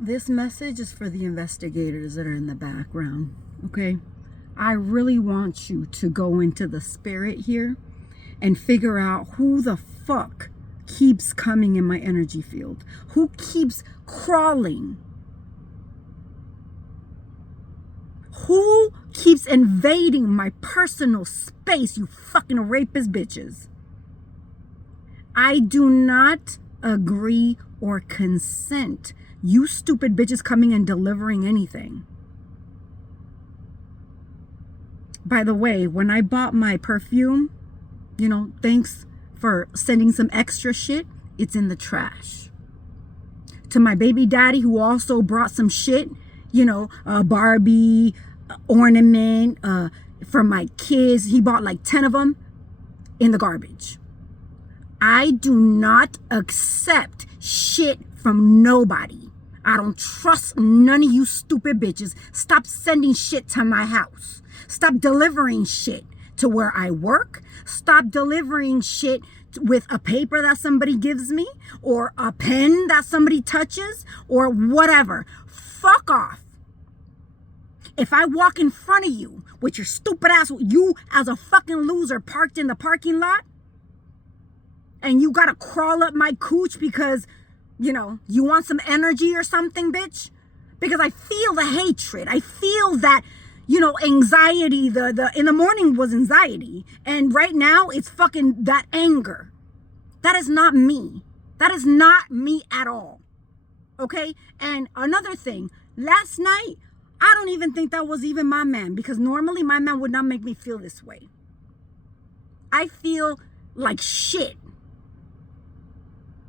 This message is for the investigators that are in the background, okay? I really want you to go into the spirit here and figure out who the fuck keeps coming in my energy field. Who keeps crawling? Who keeps invading my personal space, you fucking rapist bitches? I do not agree or consent you stupid bitches coming and delivering anything. By the way, when I bought my perfume, thanks for sending some extra shit, it's in the trash. To my baby daddy, who also brought some shit, a Barbie ornament for my kids. He bought like 10 of them, in the garbage. I do not accept shit from nobody. I don't trust none of you stupid bitches. Stop sending shit to my house. Stop delivering shit to where I work. Stop delivering shit with a paper that somebody gives me, or a pen that somebody touches, or whatever. Fuck off. If I walk in front of you with your stupid ass, you as a fucking loser parked in the parking lot, and you gotta crawl up my cooch because, you want some energy or something, bitch? Because I feel the hatred. I feel that, anxiety. The in the morning was anxiety. And right now it's fucking that anger. That is not me. That is not me at all. Okay? And another thing, last night, I don't even think that was even my man, because normally my man would not make me feel this way. I feel like shit.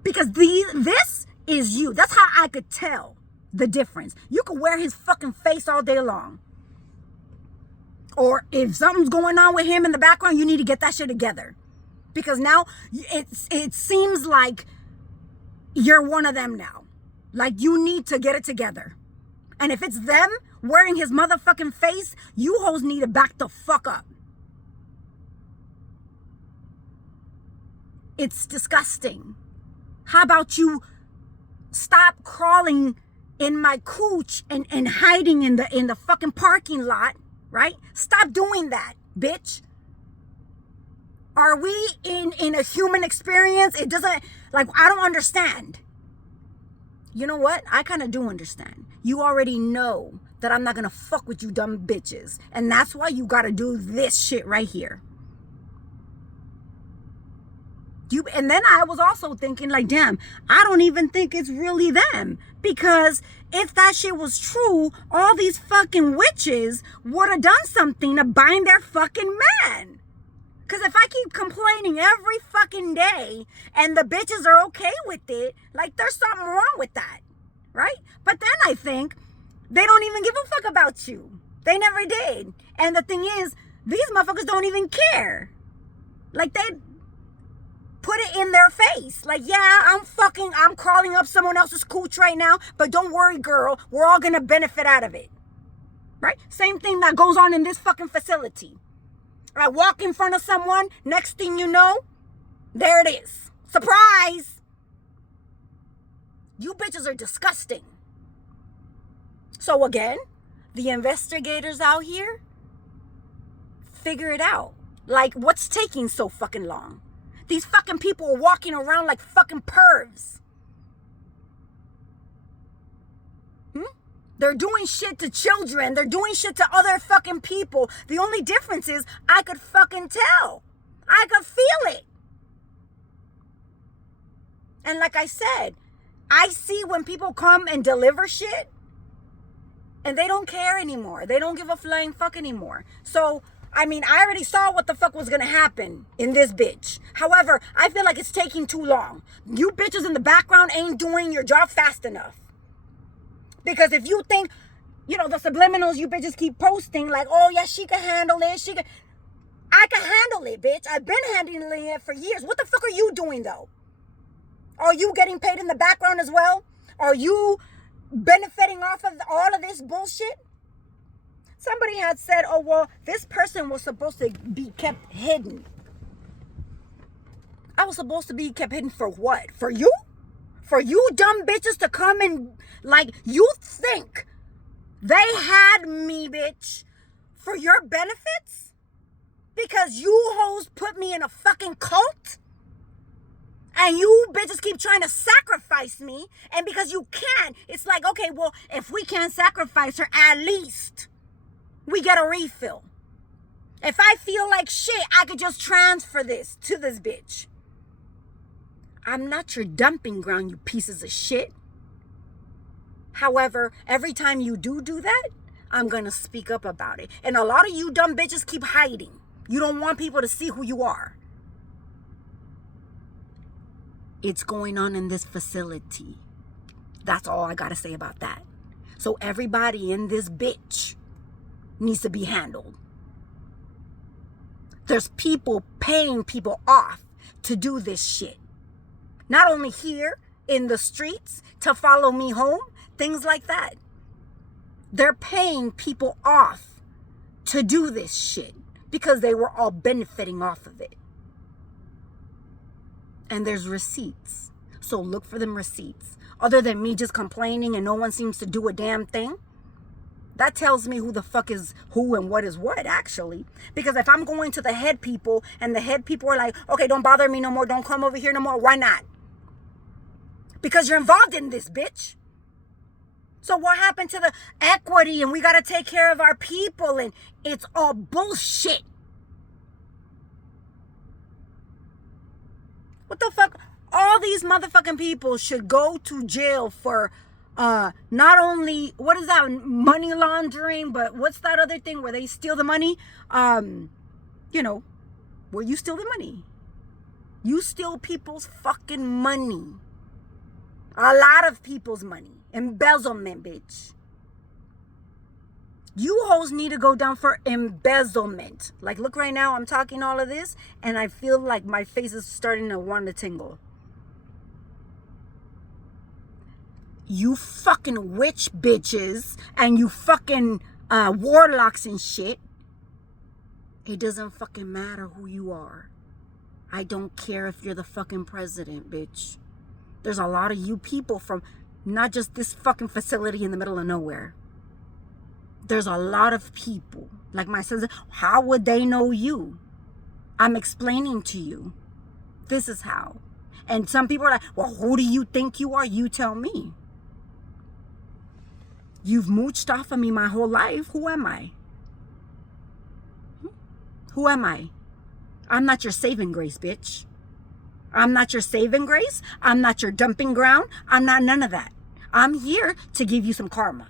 Because this is you. That's how I could tell the difference. You could wear his fucking face all day long. Or if something's going on with him in the background, you need to get that shit together. Because now it seems like you're one of them now. Like you need to get it together. And if it's them wearing his motherfucking face, you hoes need to back the fuck up. It's disgusting. How about you stop crawling in my cooch and hiding in the fucking parking lot, right? Stop doing that, bitch. Are we in a human experience? It doesn't, I don't understand. You know what? I kind of do understand. You already know that I'm not going to fuck with you dumb bitches. And that's why you got to do this shit right here. And then I was also thinking, damn, I don't even think it's really them. Because if that shit was true, all these fucking witches would have done something to bind their fucking man. Because if I keep complaining every fucking day and the bitches are okay with it, there's something wrong with that, right? But then I think they don't even give a fuck about you. They never did. And the thing is, these motherfuckers don't even care. They put it in their face. Yeah, I'm crawling up someone else's cooch right now, but don't worry, girl. We're all gonna benefit out of it. Right? Same thing that goes on in this fucking facility. I walk in front of someone, next thing you know, there it is. Surprise! You bitches are disgusting. So again, the investigators out here, figure it out. What's taking so fucking long? These fucking people are walking around like fucking pervs. They're doing shit to children. They're doing shit to other fucking people. The only difference is I could fucking tell. I could feel it. And like I said, I see when people come and deliver shit and they don't care anymore. They don't give a flying fuck anymore. So, I already saw what the fuck was gonna happen in this bitch. However, I feel like it's taking too long. You bitches in the background ain't doing your job fast enough. Because if you think, the subliminals you bitches keep posting, oh yeah, she can handle it, I can handle it, bitch. I've been handling it for years. What the fuck are you doing though? Are you getting paid in the background as well? Are you benefiting off of all of this bullshit? Somebody had said, oh, well, this person was supposed to be kept hidden. I was supposed to be kept hidden for what? For you? For you dumb bitches to come and, like, you think they had me, bitch, for your benefits? Because you hoes put me in a fucking cult? And you bitches keep trying to sacrifice me. And because you can't, it's like, okay, well, if we can't sacrifice her, at least we get a refill. If I feel like shit, I could just transfer this to this bitch. I'm not your dumping ground, you pieces of shit. However, every time you do that, I'm going to speak up about it. And a lot of you dumb bitches keep hiding. You don't want people to see who you are. It's going on in this facility. That's all I got to say about that. So everybody in this bitch needs to be handled. There's people paying people off to do this shit. Not only here in the streets to follow me home, things like that. They're paying people off to do this shit because they were all benefiting off of it. And there's receipts. So look for them receipts. Other than me just complaining and no one seems to do a damn thing, that tells me who the fuck is who and what is what, actually. Because if I'm going to the head people and the head people are like, okay, don't bother me no more, don't come over here no more, why not? Because you're involved in this, bitch. So what happened to the equity and we got to take care of our people and it's all bullshit? What the fuck? All these motherfucking people should go to jail for not only, what is that, money laundering, but what's that other thing where they steal the money? You know, where you steal the money. You steal people's fucking money. A lot of people's money. Embezzlement, bitch. You hoes need to go down for embezzlement. Like, look right now, I'm talking all of this, and I feel like my face is starting to want to tingle. You fucking witch bitches, and you fucking warlocks and shit. It doesn't fucking matter who you are. I don't care if you're the fucking president, bitch. There's a lot of you people from not just this fucking facility in the middle of nowhere. There's a lot of people. Like my sister, how would they know you? I'm explaining to you. This is how. And some people are like, well, who do you think you are? You tell me. You've mooched off of me my whole life. Who am I? Who am I? I'm not your saving grace, bitch. I'm not your saving grace. I'm not your dumping ground. I'm not none of that. I'm here to give you some karma.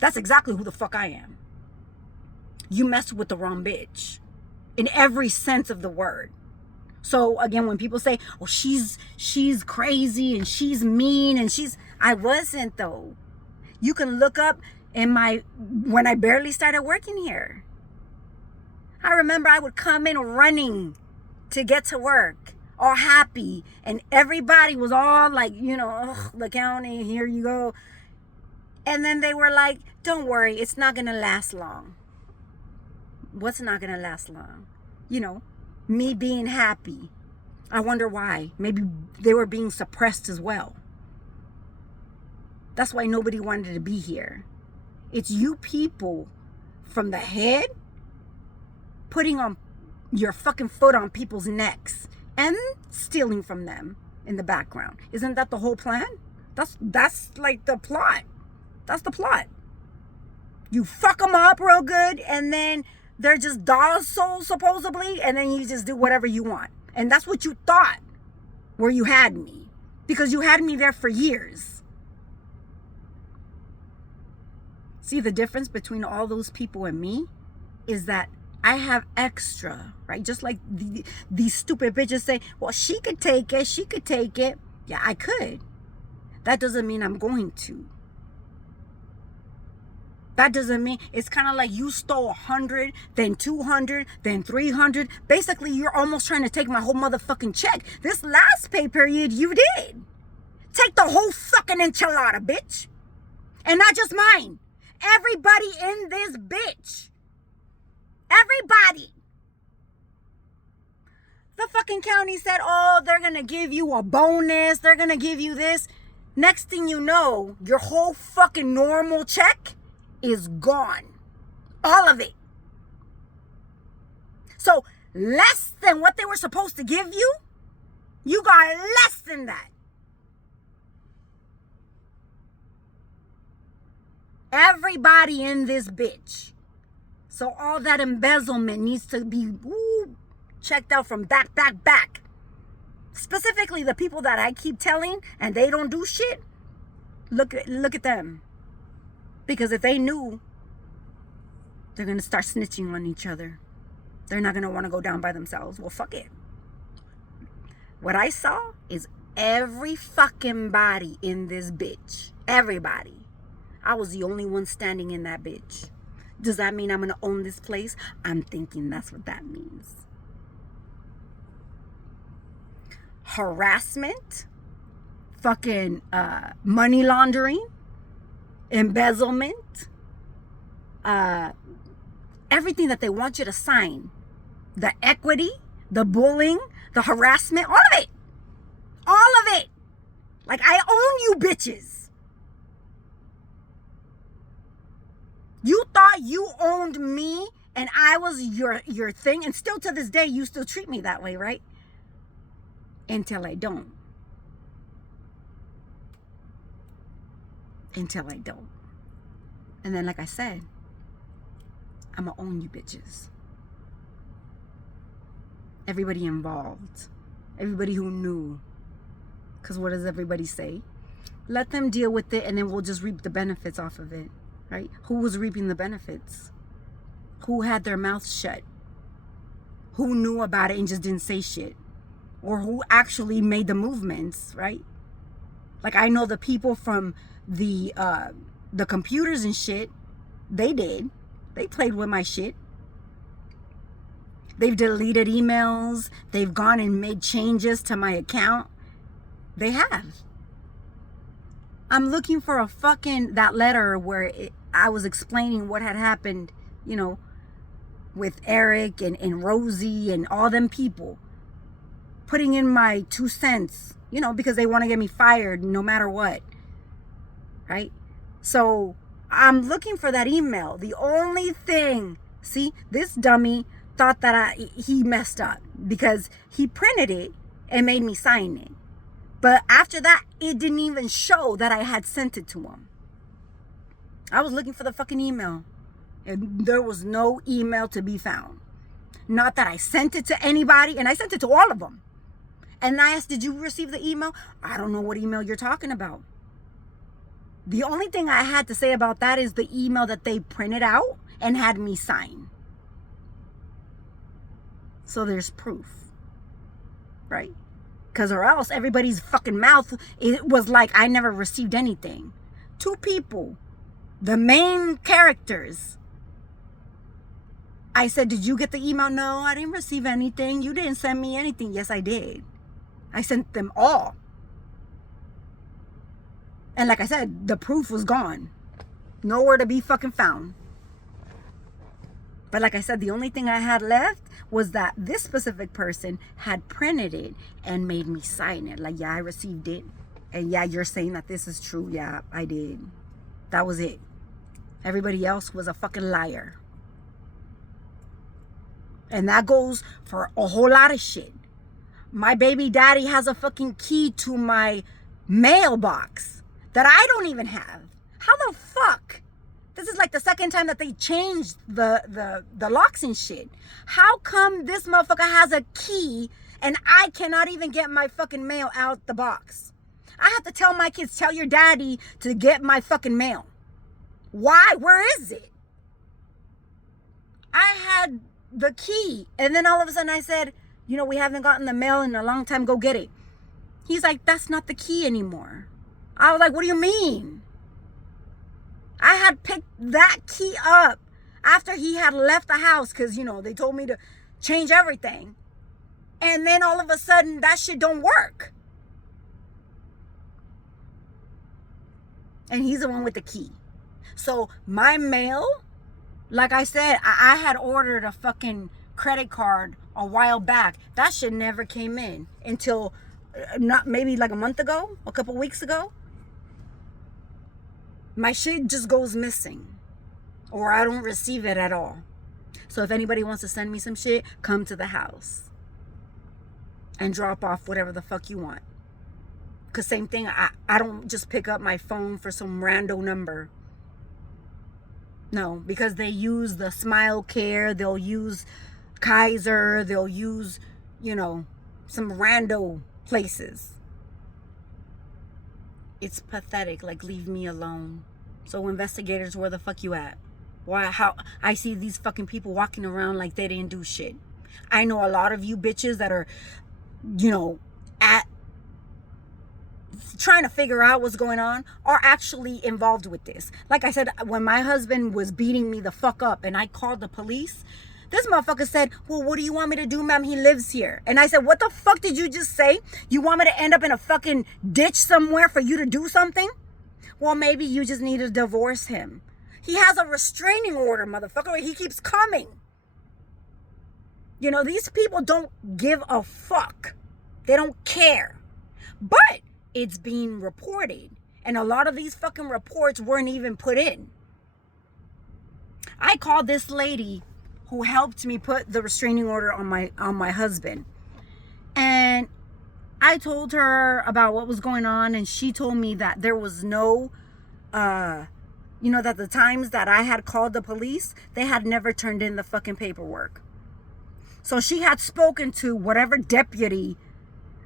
That's exactly who the fuck I am. You messed with the wrong bitch. In every sense of the word. So again, when people say, oh, she's crazy and she's mean and I wasn't though. You can look up when I barely started working here. I remember I would come in running to get to work. All happy, and everybody was all like, you know, ugh, the county, here you go. And then they were like, don't worry, it's not gonna last long. What's not gonna last long? You know, me being happy. I wonder why. Maybe they were being suppressed as well. That's why nobody wanted to be here. It's you people from the head putting on your fucking foot on people's necks and stealing from them in the background. Isn't that the whole plan? That's like the plot. That's the plot. You fuck them up real good, and then they're just doll souls supposedly, and then you just do whatever you want. And that's what you thought where you had me. Because you had me there for years. See, the difference between all those people and me is that I have extra, right? Just like these stupid bitches say, well, she could take it. She could take it. Yeah, I could. That doesn't mean I'm going to. That doesn't mean, it's kind of like you stole 100, then 200, then 300. Basically, you're almost trying to take my whole motherfucking check. This last pay period, you did. Take the whole fucking enchilada, bitch. And not just mine. Everybody in this bitch. Everybody. The fucking county said, oh, they're going to give you a bonus. They're going to give you this. Next thing you know, your whole fucking normal check is gone. All of it. So less than what they were supposed to give you, you got less than that. Everybody in this bitch. So all that embezzlement needs to be checked out from back. Specifically the people that I keep telling and they don't do shit. Look at them. Because if they knew, they're going to start snitching on each other. They're not going to want to go down by themselves. Well, fuck it. What I saw is every fucking body in this bitch. Everybody. I was the only one standing in that bitch. Does that mean I'm going to own this place? I'm thinking that's what that means. Harassment, fucking money laundering, embezzlement, everything that they want you to sign, the equity, the bullying, the harassment, all of it. All of it. Like, I own you bitches. You thought you owned me and I was your thing, and still to this day you still treat me that way, right? Until I don't. Until I don't. And then, like I said, I'm gonna own you bitches. Everybody involved. Everybody who knew. Because what does everybody say? Let them deal with it and then we'll just reap the benefits off of it. Right? Who was reaping the benefits? Who had their mouth shut? Who knew about it and just didn't say shit? Or who actually made the movements, right? Like, I know the people from the computers and shit, they did. They played with my shit. They've deleted emails. They've gone and made changes to my account. They have. I'm looking for that letter where I was explaining what had happened, you know, with Eric and Rosie and all them people. Putting in my 2 cents, you know, because they want to get me fired no matter what. Right? So I'm looking for that email. The only thing, see, this dummy thought that he messed up because he printed it and made me sign it. But after that, it didn't even show that I had sent it to him. I was looking for the fucking email. And there was no email to be found. Not that I sent it to anybody, and I sent it to all of them. And I asked, did you receive the email? I don't know what email you're talking about. The only thing I had to say about that is the email that they printed out and had me sign. So there's proof. Right? Because or else everybody's fucking mouth, it was like I never received anything. 2 people, the main characters. I said, did you get the email? No, I didn't receive anything. You didn't send me anything. Yes, I did. I sent them all. And like I said, the proof was gone. Nowhere to be fucking found. But like I said, the only thing I had left was that this specific person had printed it and made me sign it. Like, yeah, I received it. And yeah, you're saying that this is true. Yeah, I did. That was it. Everybody else was a fucking liar. And that goes for a whole lot of shit. My baby daddy has a fucking key to my mailbox that I don't even have. How the fuck? This is like the second time that they changed the locks and shit. How come this motherfucker has a key and I cannot even get my fucking mail out the box? I have to tell my kids, tell your daddy to get my fucking mail. Why? Where is it? I had the key. And then all of a sudden I said, you know, we haven't gotten the mail in a long time. Go get it. He's like, that's not the key anymore. I was like, what do you mean? I had picked that key up after he had left the house because, you know, they told me to change everything. And then all of a sudden that shit don't work. And he's the one with the key. So my mail, like I said, I had ordered a fucking credit card a while back. That shit never came in until not maybe like a month ago, a couple weeks ago. My shit just goes missing, or I don't receive it at all. So if anybody wants to send me some shit, come to the house and drop off whatever the fuck you want. Because same thing, I don't just pick up my phone for some rando number. No, because they use the Smile Care, they'll use Kaiser, they'll use, some rando places. It's pathetic. Like, leave me alone. So investigators, where the fuck you at? Why? How? I see these fucking people walking around like they didn't do shit. I know a lot of you bitches that are, at trying to figure out what's going on are actually involved with this. Like I said, when my husband was beating me the fuck up and I called the police, this motherfucker said, well, what do you want me to do, ma'am? He lives here. And I said, what the fuck did you just say? You want me to end up in a fucking ditch somewhere for you to do something? Well, maybe you just need to divorce him. He has a restraining order, motherfucker. He keeps coming. These people don't give a fuck. They don't care. But it's being reported. And a lot of these fucking reports weren't even put in. I called this lady who helped me put the restraining order on my husband. And I told her about what was going on, and she told me that there was no, that the times that I had called the police, they had never turned in the fucking paperwork. So she had spoken to whatever deputy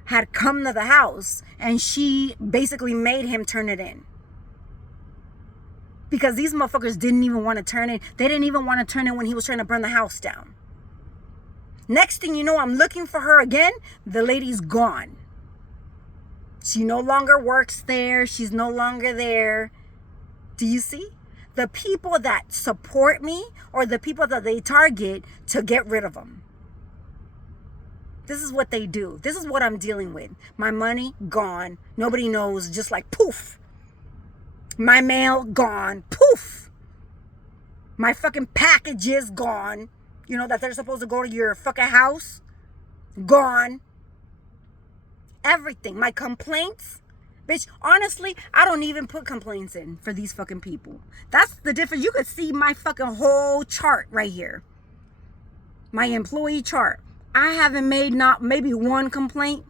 had come to the house, and she basically made him turn it in. Because these motherfuckers didn't even want to turn it. They didn't even want to turn it when he was trying to burn the house down. Next thing you know, I'm looking for her again. The lady's gone. She no longer works there. She's no longer there. Do you see? The people that support me or the people that they target to get rid of them. This is what they do. This is what I'm dealing with. My money, gone. Nobody knows. Just like poof. My mail, gone. Poof. My fucking packages, gone. That they're supposed to go to your fucking house. Gone. Everything. My complaints. Bitch, honestly, I don't even put complaints in for these fucking people. That's the difference. You could see my fucking whole chart right here. My employee chart. I haven't made not maybe one complaint.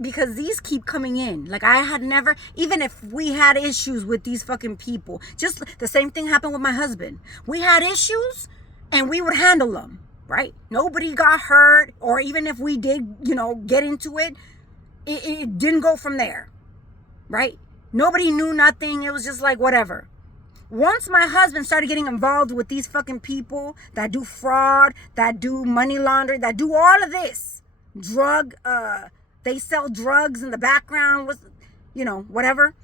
Because these keep coming in. Like, I had never, even if we had issues with these fucking people, just the same thing happened with my husband. We had issues and we would handle them, right? Nobody got hurt, or even if we did, get into it, it didn't go from there, right? Nobody knew nothing. It was just like, whatever. Once my husband started getting involved with these fucking people that do fraud, that do money laundering, that do all of this, they sell drugs in the background, whatever.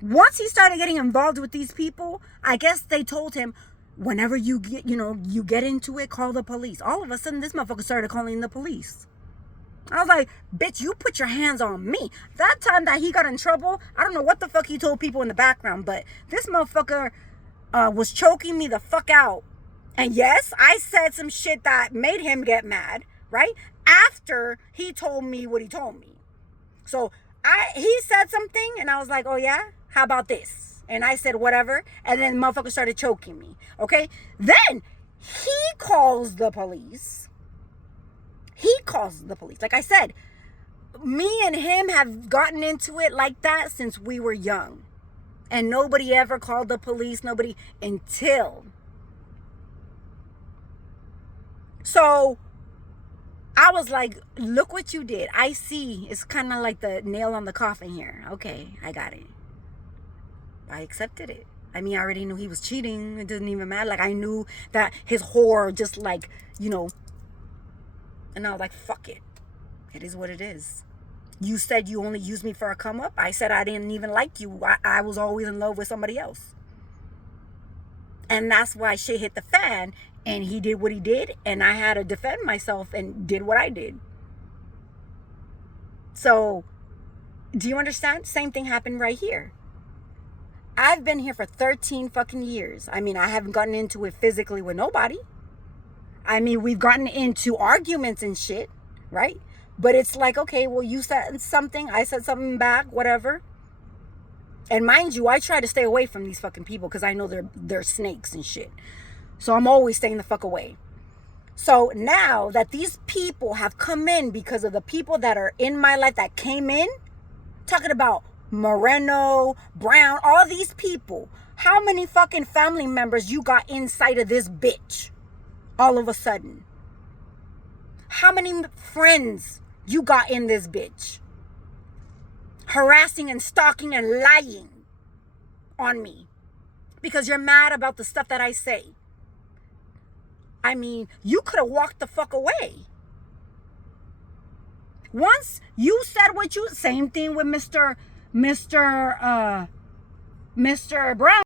Once he started getting involved with these people, I guess they told him, whenever you get into it, call the police. All of a sudden, this motherfucker started calling the police. I was like, bitch, you put your hands on me. That time that he got in trouble, I don't know what the fuck he told people in the background, but this motherfucker was choking me the fuck out. And yes, I said some shit that made him get mad, right? After he told me what he told me. So he said something and I was like, oh yeah, how about this? And I said whatever, and then the motherfucker started choking me. Okay, then he calls the police. Like I said, me and him have gotten into it like that since we were young, and nobody ever called the police. Nobody until. So I was like, look what you did. I see. It's kind of like the nail on the coffin here. Okay, I got it. I accepted it. I mean, I already knew he was cheating. It doesn't even matter. Like, I knew that his whore just like, and I was like, fuck it. It is what it is. You said you only used me for a come up. I said I didn't even like you. I was always in love with somebody else. And that's why shit hit the fan. And he did what he did, and I had to defend myself and did what I did. So, do you understand? Same thing happened right here. I've been here for 13 fucking years. I mean, I haven't gotten into it physically with nobody. I mean, we've gotten into arguments and shit, right? But it's like, okay, well, you said something, I said something back, whatever. And mind you, I try to stay away from these fucking people because I know they're snakes and shit. So I'm always staying the fuck away. So now that these people have come in because of the people that are in my life that came in, talking about Moreno, Brown, all these people, how many fucking family members you got inside of this bitch all of a sudden? How many friends you got in this bitch? Harassing and stalking and lying on me because you're mad about the stuff that I say. I mean, you could have walked the fuck away. Once you said what you, same thing with Mr. Brown.